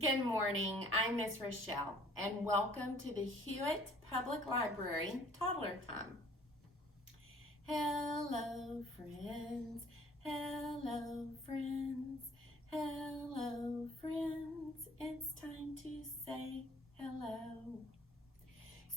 Good morning, I'm Miss Rochelle, and welcome to the Hewitt Public Library Toddler Time. Hello, friends. Hello, friends. Hello, friends. It's time to say hello.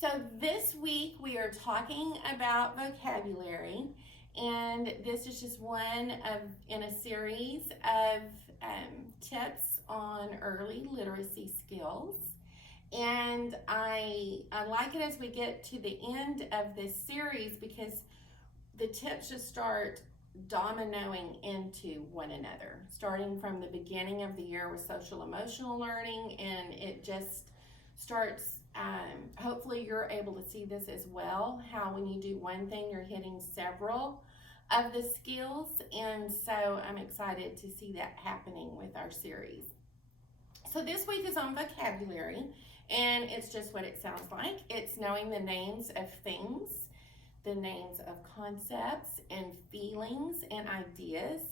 So this week we are talking about vocabulary, and this is just one of in a series of tips on early literacy skills. And I like it as we get to the end of this series because the tips just start dominoing into one another, starting from the beginning of the year with social emotional learning, and it just starts. Hopefully, you're able to see this as well. How when you do one thing, you're hitting several of the skills, and so I'm excited to see that happening with our series. So this week is on vocabulary, and it's just what it sounds like. It's knowing the names of things, the names of concepts and feelings and ideas.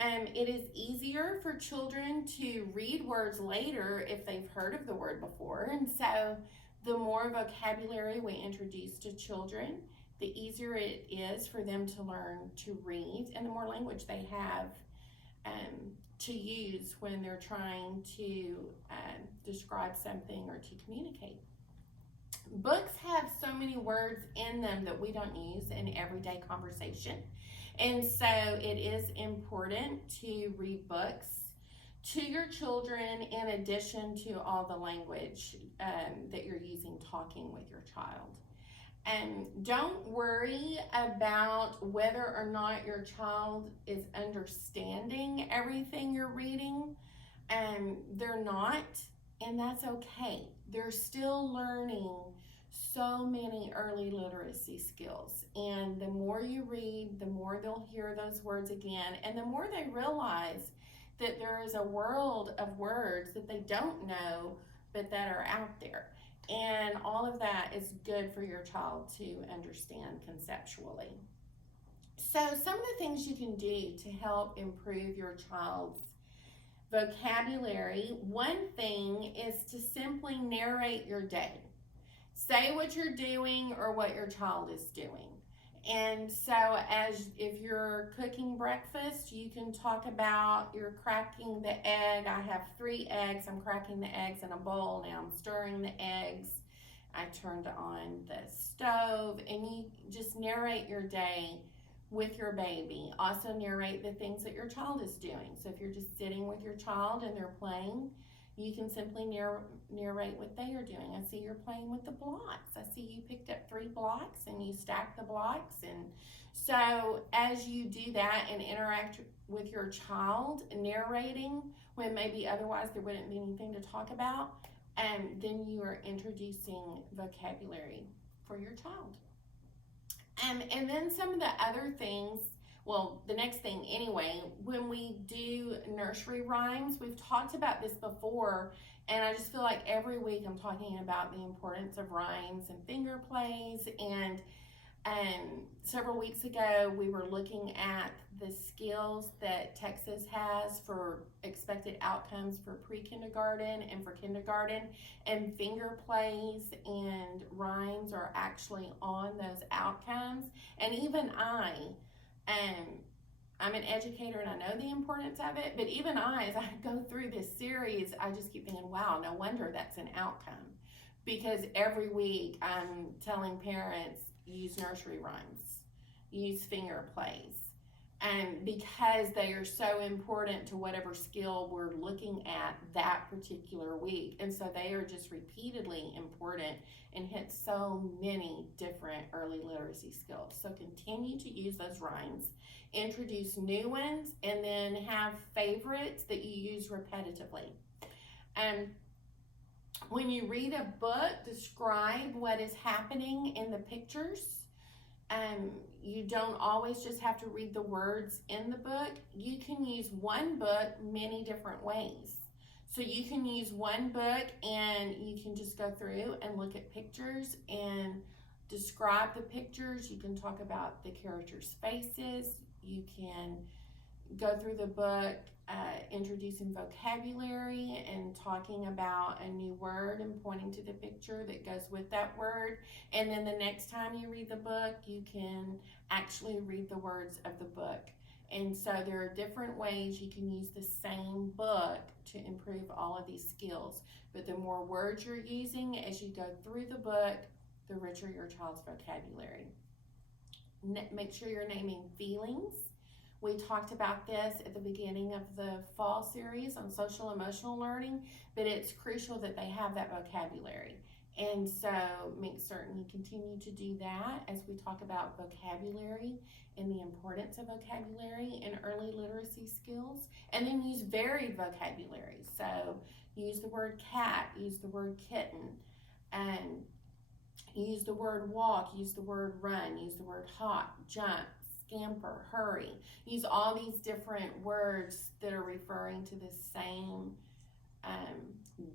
It is easier for children to read words later if they've heard of the word before. And so the more vocabulary we introduce to children, the easier it is for them to learn to read, and the more language they have to use when they're trying to describe something or to communicate. Books have so many words in them that we don't use in everyday conversation. And so it is important to read books to your children in addition to all the language that you're using talking with your child. And don't worry about whether or not your child is understanding everything you're reading. They're not, and that's okay. They're still learning so many early literacy skills. And the more you read, the more they'll hear those words again, and the more they realize that there is a world of words that they don't know but that are out there. And all of that is good for your child to understand conceptually. So, some of the things you can do to help improve your child's vocabulary, one thing is to simply narrate your day. Say what you're doing or what your child is doing. And so, as if you're cooking breakfast, you can talk about you're cracking the egg. I have 3 eggs. I'm cracking the eggs in a bowl. Now I'm stirring the eggs. I turned on the stove, and you just narrate your day with your baby. Also, narrate the things that your child is doing. So, if you're just sitting with your child and they're playing, you can simply narrate what they are doing. I see you're playing with the blocks. I see you picked up 3 blocks and you stacked the blocks. And so as you do that and interact with your child, narrating when maybe otherwise there wouldn't be anything to talk about, and then you are introducing vocabulary for your child. And then some of the other things, well, the next thing anyway, when we do nursery rhymes, we've talked about this before, and I just feel like every week I'm talking about the importance of rhymes and finger plays. And several weeks ago, we were looking at the skills that Texas has for expected outcomes for pre-kindergarten and for kindergarten, and finger plays and rhymes are actually on those outcomes. And even I'm an educator and I know the importance of it, but even as I go through this series, I just keep thinking, wow, no wonder that's an outcome. Because every week I'm telling parents, use nursery rhymes, use finger plays, and because they are so important to whatever skill we're looking at that particular week. And so they are just repeatedly important and hit so many different early literacy skills. So continue to use those rhymes, introduce new ones, and then have favorites that you use repetitively. And when you read a book, describe what is happening in the pictures. You don't always just have to read the words in the book. You can use one book many different ways. So you can use one book and you can just go through and look at pictures and describe the pictures. You can talk about the characters' faces. You can go through the book introducing vocabulary and talking about a new word and pointing to the picture that goes with that word. And then the next time you read the book, you can actually read the words of the book. And so there are different ways you can use the same book to improve all of these skills. But the more words you're using as you go through the book, the richer your child's vocabulary. Make sure you're naming feelings. We talked about this at the beginning of the fall series on social emotional learning, but it's crucial that they have that vocabulary. And so make certain you continue to do that as we talk about vocabulary and the importance of vocabulary in early literacy skills. And then use varied vocabulary. So use the word cat, use the word kitten, and use the word walk, use the word run, use the word hop, jump, scamper, hurry. Use all these different words that are referring to the same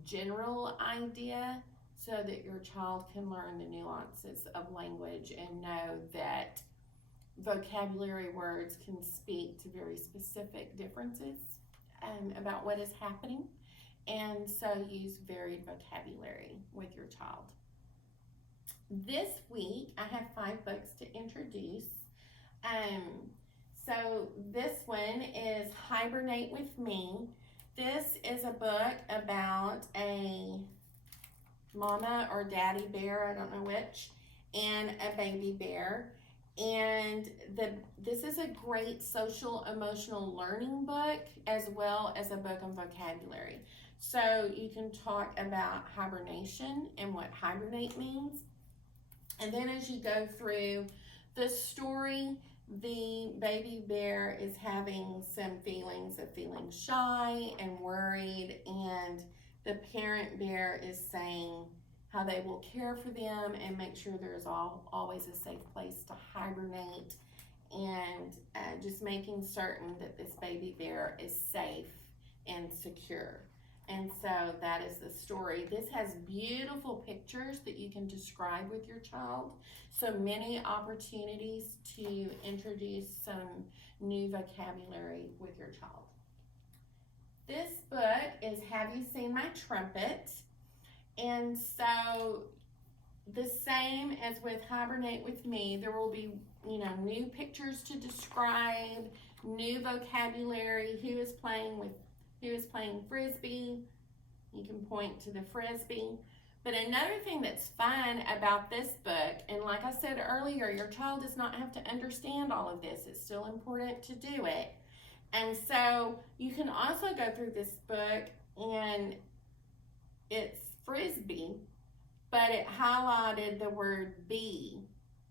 general idea so that your child can learn the nuances of language and know that vocabulary words can speak to very specific differences about what is happening. And so use varied vocabulary with your child. This week I have 5 books to introduce. So this one is Hibernate with Me. This is a book about a mama or daddy bear, I don't know which, and a baby bear. And this is a great social emotional learning book as well as a book on vocabulary. So you can talk about hibernation and what hibernate means. And then as you go through the story, the baby bear is having some feelings of feeling shy and worried, and the parent bear is saying how they will care for them and make sure there's always a safe place to hibernate, and just making certain that this baby bear is safe and secure. And so that is the story. This has beautiful pictures that you can describe with your child. So many opportunities to introduce some new vocabulary with your child. This book is Have You Seen My Trumpet? And so the same as with Hibernate with Me, there will be, new pictures to describe, new vocabulary, who is playing frisbee. You can point to the frisbee. But another thing that's fun about this book, and like I said earlier, your child does not have to understand all of this. It's still important to do it. And so you can also go through this book and it's frisbee, but it highlighted the word be,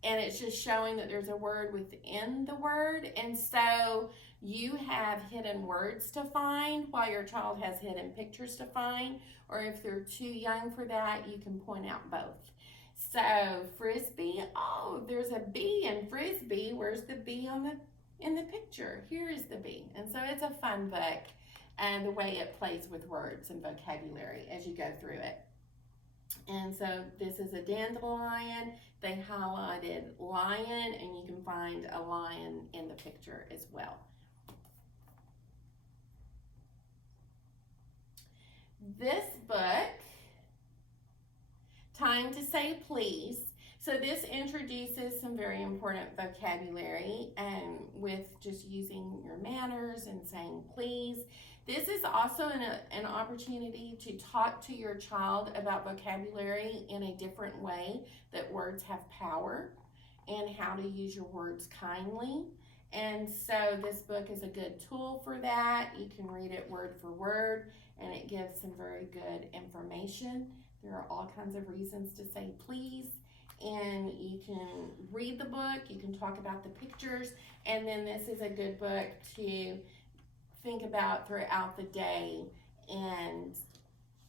and it's just showing that there's a word within the word. And so you have hidden words to find while your child has hidden pictures to find, or if they're too young for that, you can point out both. So frisbee, oh, there's a bee in frisbee. Where's the bee in the picture? Here is the bee. And so it's a fun book, and the way it plays with words and vocabulary as you go through it. And so this is a dandelion. They highlighted lion, and you can find a lion in the picture as well. This book, Time to Say Please. So this introduces some very important vocabulary with just using your manners and saying please. This is also an opportunity to talk to your child about vocabulary in a different way, that words have power and how to use your words kindly. And so this book is a good tool for that. You can read it word for word, and it gives some very good information. There are all kinds of reasons to say please, and you can read the book, you can talk about the pictures, and then this is a good book to think about throughout the day and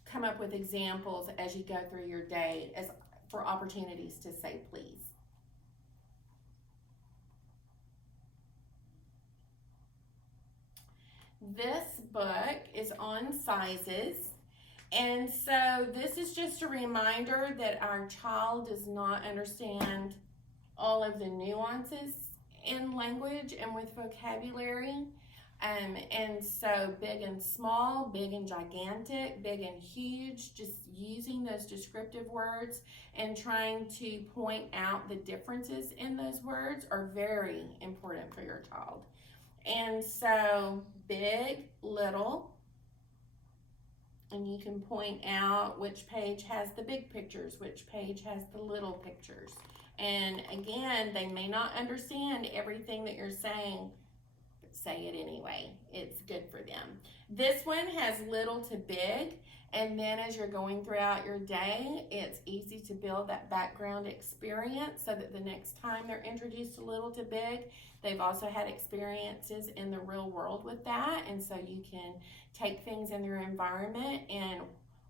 come up with examples as you go through your day as for opportunities to say please. This book is on sizes, and so this is just a reminder that our child does not understand all of the nuances in language and with vocabulary. And so big and small, big and gigantic, big and huge, just using those descriptive words and trying to point out the differences in those words are very important for your child. And so big, little, and you can point out which page has the big pictures, which page has the little pictures. And again, they may not understand everything that you're saying, but say it anyway. It's good for them. This one has little to big, and then as you're going throughout your day, it's easy to build that background experience so that the next time they're introduced to little to big, they've also had experiences in the real world with that, and so you can take things in their environment and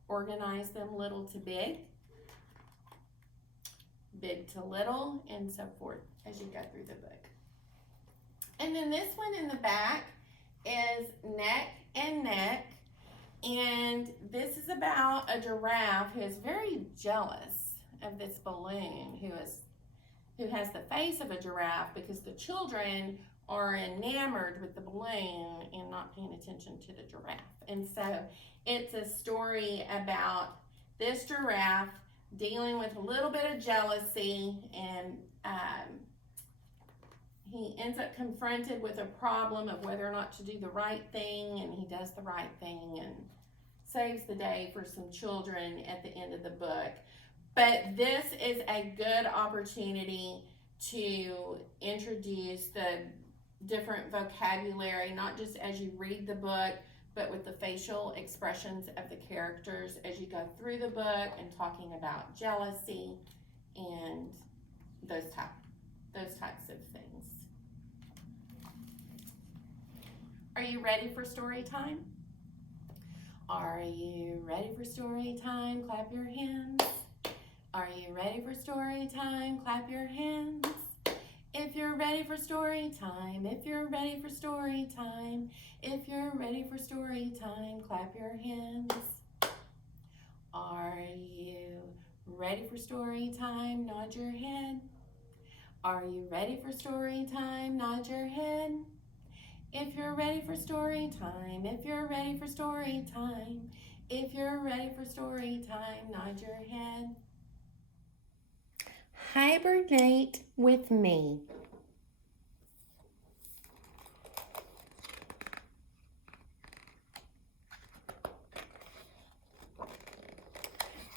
organize them little to big, big to little, and so forth as you go through the book. And then this one in the back is neck and neck, and this is about a giraffe who is very jealous of this balloon who has the face of a giraffe because the children are enamored with the balloon and not paying attention to the giraffe. And so it's a story about this giraffe dealing with a little bit of jealousy, and he ends up confronted with a problem of whether or not to do the right thing, and he does the right thing and saves the day for some children at the end of the book. But this is a good opportunity to introduce the different vocabulary, not just as you read the book, but with the facial expressions of the characters as you go through the book and talking about jealousy and those types of things. Are you ready for story time? Are you ready for story time? Clap your hands. Are you ready for story time? Clap your hands. If you're ready for story time, if you're ready for story time, if you're ready for story time, clap your hands. Are you ready for story time? Nod your head. Are you ready for story time? Nod your head. If you're ready for story time, if you're ready for story time, if you're ready for story time, nod your head. Hibernate with me.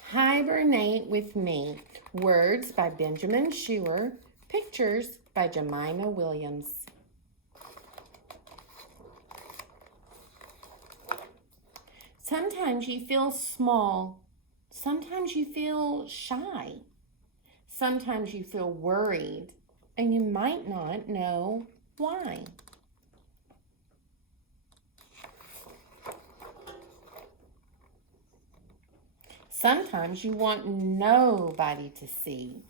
Hibernate with me. Words by Benjamin Scheuer. Pictures by Jemima Williams. Sometimes you feel small. Sometimes you feel shy. Sometimes you feel worried, and you might not know why. Sometimes you want nobody to see.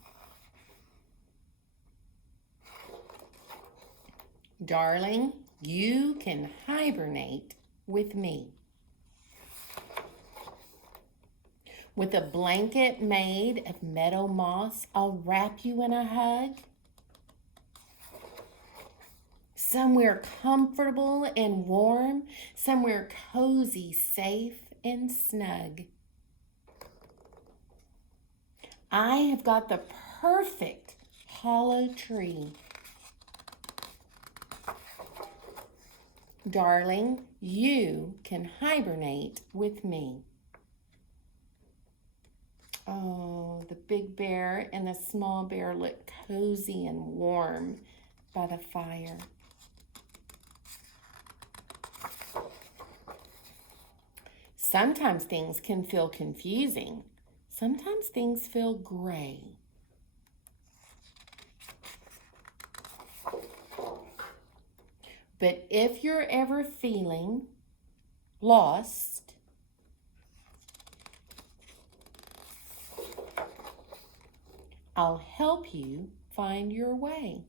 Darling, you can hibernate with me. With a blanket made of meadow moss, I'll wrap you in a hug. Somewhere comfortable and warm, somewhere cozy, safe, and snug. I have got the perfect hollow tree. Darling, you can hibernate with me. Oh, the big bear and the small bear look cozy and warm by the fire. Sometimes things can feel confusing. Sometimes things feel gray. But if you're ever feeling lost, I'll help you find your way.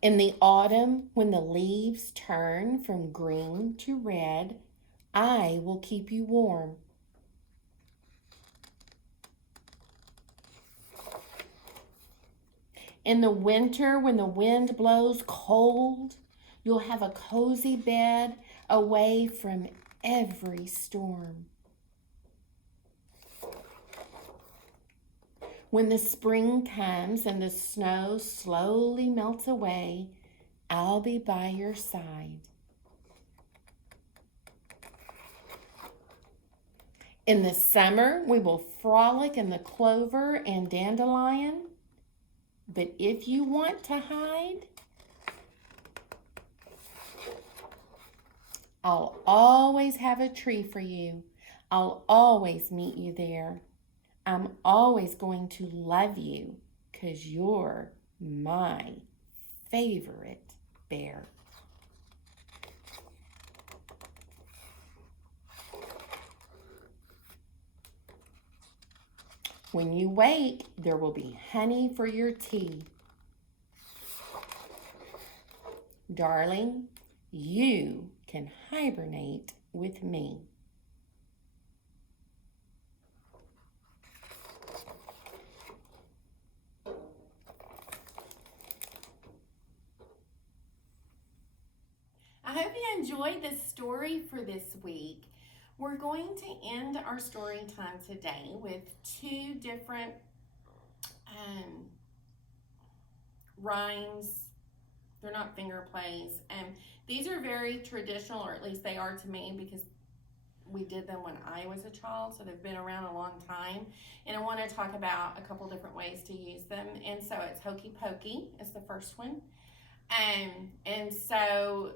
In the autumn, when the leaves turn from green to red, I will keep you warm. In the winter, when the wind blows cold, you'll have a cozy bed away from every storm. When the spring comes and the snow slowly melts away, I'll be by your side. In the summer, we will frolic in the clover and dandelion. But if you want to hide, I'll always have a tree for you. I'll always meet you there. I'm always going to love you because you're my favorite bear. When you wake, there will be honey for your tea. Darling, you can hibernate with me. I hope you enjoyed this story for this week. We're going to end our story time today with two different rhymes. They're not finger plays. These are very traditional, or at least they are to me, because we did them when I was a child, so they've been around a long time. And I want to talk about a couple different ways to use them. And so it's hokey pokey is the first one. And so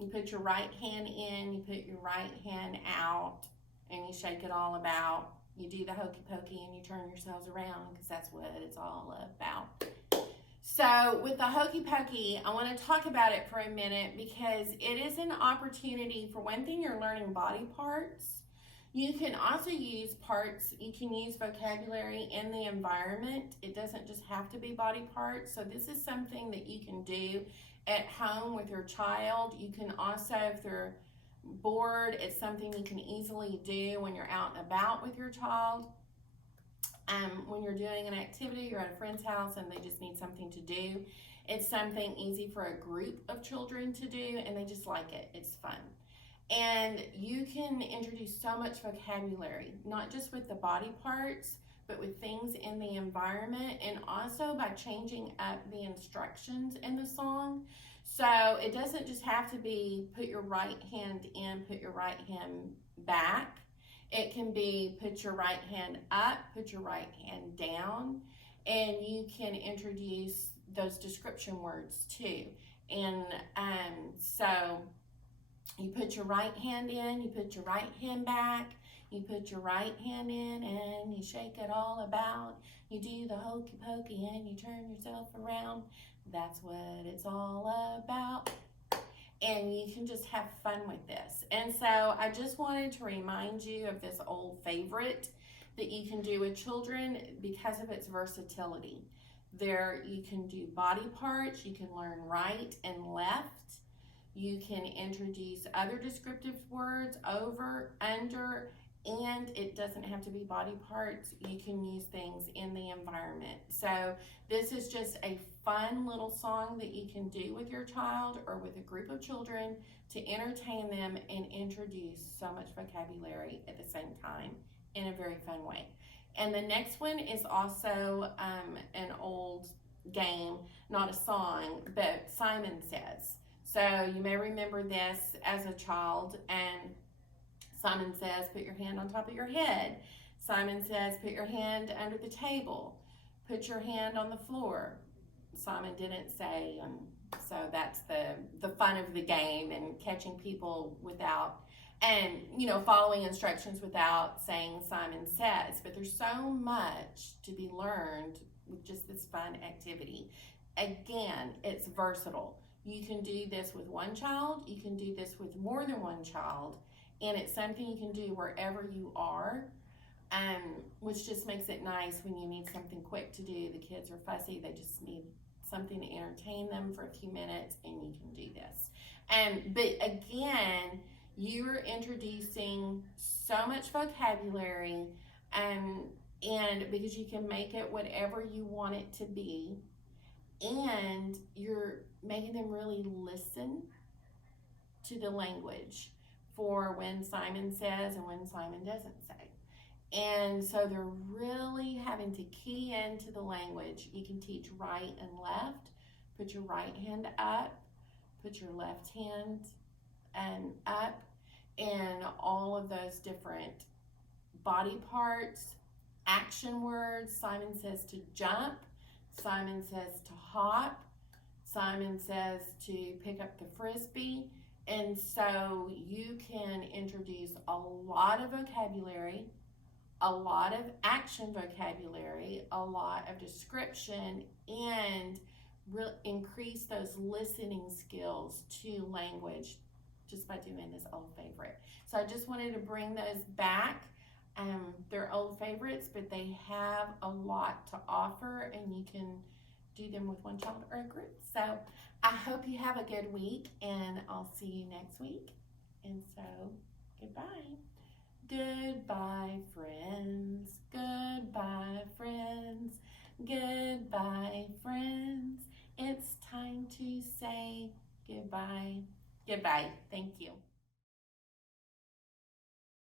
you put your right hand in, you put your right hand out, and you shake it all about. You do the hokey pokey and you turn yourselves around, because that's what it's all about. So with the hokey pokey, I want to talk about it for a minute, because it is an opportunity. For one thing, you're learning body parts. You can also use parts, you can use vocabulary in the environment. It doesn't just have to be body parts. So this is something that you can do at home with your child. You can also, if they're bored, it's something you can easily do when you're out and about with your child. When you're doing an activity, you're at a friend's house and they just need something to do. It's something easy for a group of children to do, and they just like it. It's fun. And you can introduce so much vocabulary, not just with the body parts, but with things in the environment, and also by changing up the instructions in the song. So it doesn't just have to be put your right hand in, put your right hand back. It can be put your right hand up, put your right hand down, and you can introduce those description words too. And so you put your right hand in, you put your right hand back, you put your right hand in and you shake it all about. You do the hokey pokey and you turn yourself around. That's what it's all about. And you can just have fun with this. And so I just wanted to remind you of this old favorite that you can do with children because of its versatility. There you can do body parts, you can learn right and left. You can introduce other descriptive words, over, under, and it doesn't have to be body parts. You can use things in the environment. So this is just a fun little song that you can do with your child or with a group of children to entertain them and introduce so much vocabulary at the same time in a very fun way. And the next one is also an old game, not a song, but Simon Says. So you may remember this as a child, and Simon says, put your hand on top of your head. Simon says, put your hand under the table. Put your hand on the floor. Simon didn't say, so that's the fun of the game, and catching people without, and following instructions without saying Simon says. But there's so much to be learned with just this fun activity. Again, it's versatile. You can do this with one child, you can do this with more than one child, and it's something you can do wherever you are, which just makes it nice when you need something quick to do. The kids are fussy, they just need something to entertain them for a few minutes, and you can do this. But again, you're introducing so much vocabulary, And because you can make it whatever you want it to be, and you're making them really listen to the language for when Simon says and when Simon doesn't say. And so they're really having to key into the language. You can teach right and left. Put your right hand up, put your left hand and up, and all of those different body parts, action words. Simon says to jump, Simon says to hop, Simon says to pick up the frisbee. And so you can introduce a lot of vocabulary, a lot of action vocabulary, a lot of description, and increase those listening skills to language just by doing this old favorite. So I just wanted to bring those back. They're old favorites, but they have a lot to offer, and you can do them with one child or a group. So I hope you have a good week, and I'll see you next week. And so, goodbye. Goodbye, friends. Goodbye, friends. Goodbye, friends. It's time to say goodbye. Goodbye. Thank you.